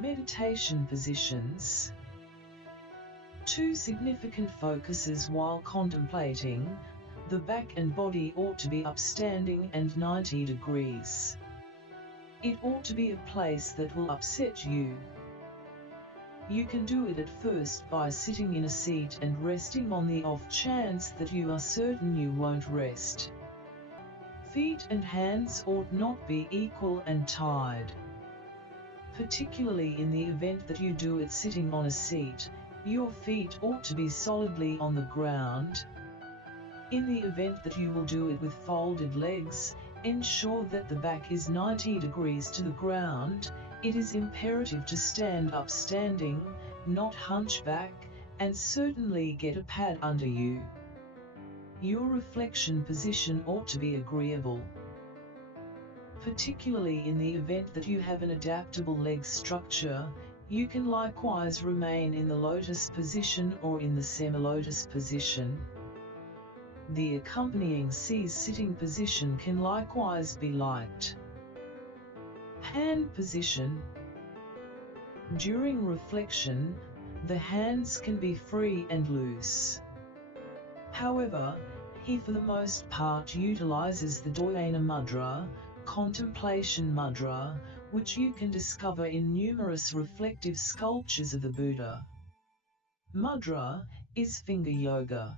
Meditation positions. 2 significant focuses while contemplating. The back and body ought to be upstanding and 90 degrees. It ought to be a place that will upset you. You can do it at first by sitting in a seat and resting on the off chance that you are certain you won't rest. Feet and hands ought not be equal and tied. Particularly in the event that you do it sitting on a seat, your feet ought to be solidly on the ground. In the event that you will do it with folded legs, ensure that the back is 90 degrees to the ground. It is imperative to stand up standing, not hunch back, and certainly get a pad under you. Your reflection position ought to be agreeable. Particularly in the event that you have an adaptable leg structure, you can likewise remain in the lotus position or in the semi-lotus position. The accompanying sitting position can likewise be liked. Hand position. During reflection, the hands can be free and loose. However, he for the most part utilizes the Dhyana mudra, contemplation mudra, which you can discover in numerous reflective sculptures of the Buddha. Mudra is finger yoga.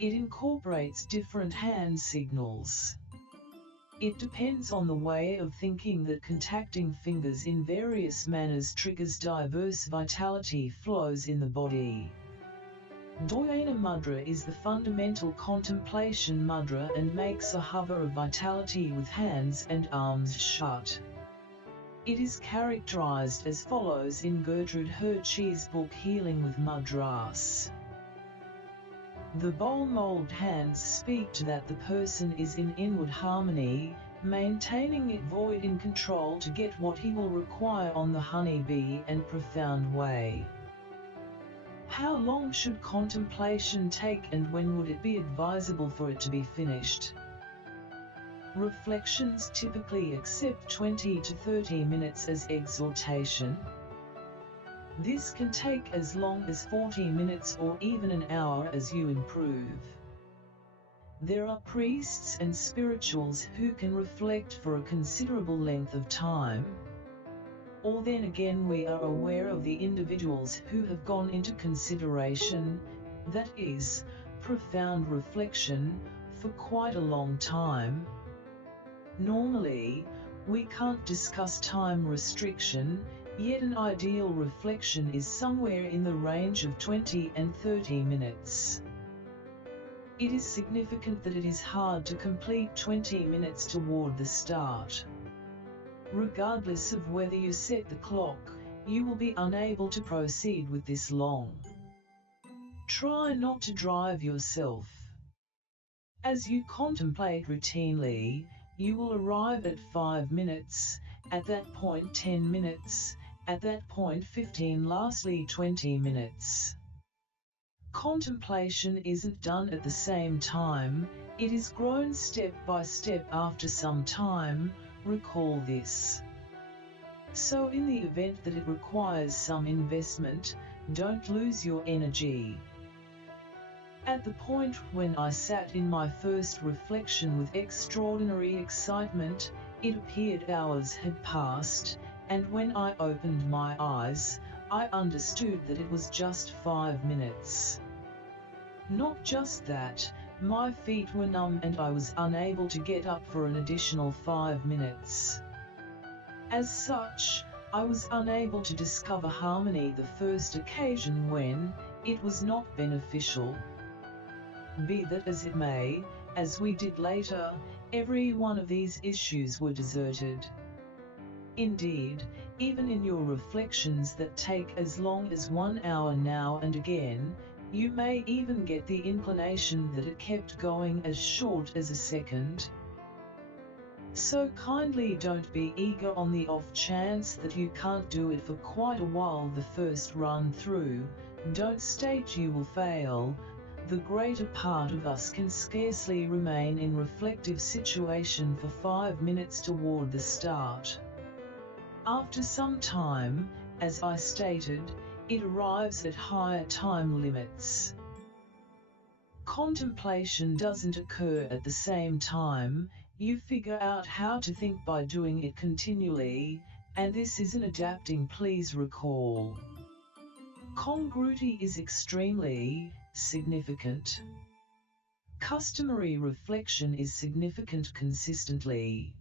It incorporates different hand signals. It depends on the way of thinking that contacting fingers in various manners triggers diverse vitality flows in the body. Dhyana mudra is the fundamental contemplation mudra and makes a hover of vitality with hands and arms shut. It is characterized as follows in Gertrude Hershey's book Healing with Mudras. The bowl-mold hands speak to that the person is in inward harmony, maintaining it void in control to get what he will require on the honey-bee and profound way. How long should contemplation take and when would it be advisable for it to be finished? Reflections typically accept 20 to 30 minutes as exhortation. This can take as long as 40 minutes or even an hour as you improve. There are priests and spirituals who can reflect for a considerable length of time. Or then again we are aware of the individuals who have gone into consideration, that is, profound reflection, for quite a long time. Normally, we can't discuss time restriction, yet an ideal reflection is somewhere in the range of 20 and 30 minutes. It is significant that it is hard to complete 20 minutes toward the start. Regardless of whether you set the clock, you will be unable to proceed with this long. Try not to drive yourself. As you contemplate routinely, you will arrive at 5 minutes, at that point 10 minutes, at that point 15, lastly 20 minutes. Contemplation isn't done at the same time, it is grown step by step after some time. Recall this. So in the event that it requires some investment, don't lose your energy. At the point when I sat in my first reflection with extraordinary excitement, it appeared hours had passed, and when I opened my eyes, I understood that it was just 5 minutes. Not just that, my feet were numb and I was unable to get up for an additional 5 minutes. As such, I was unable to discover harmony the first occasion when it was not beneficial. Be that as it may, as we did later, every one of these issues were deserted. Indeed, even in your reflections that take as long as 1 hour now and again, you may even get the inclination that it kept going as short as a second. So kindly don't be eager on the off chance that you can't do it for quite a while the first run through. Don't state you will fail. The greater part of us can scarcely remain in reflective situation for 5 minutes toward the start. After some time, as I stated, it arrives at higher time limits. Contemplation doesn't occur at the same time. You figure out how to think by doing it continually, and this isn't adapting, please recall. Congruity is extremely significant. Customary reflection is significant consistently.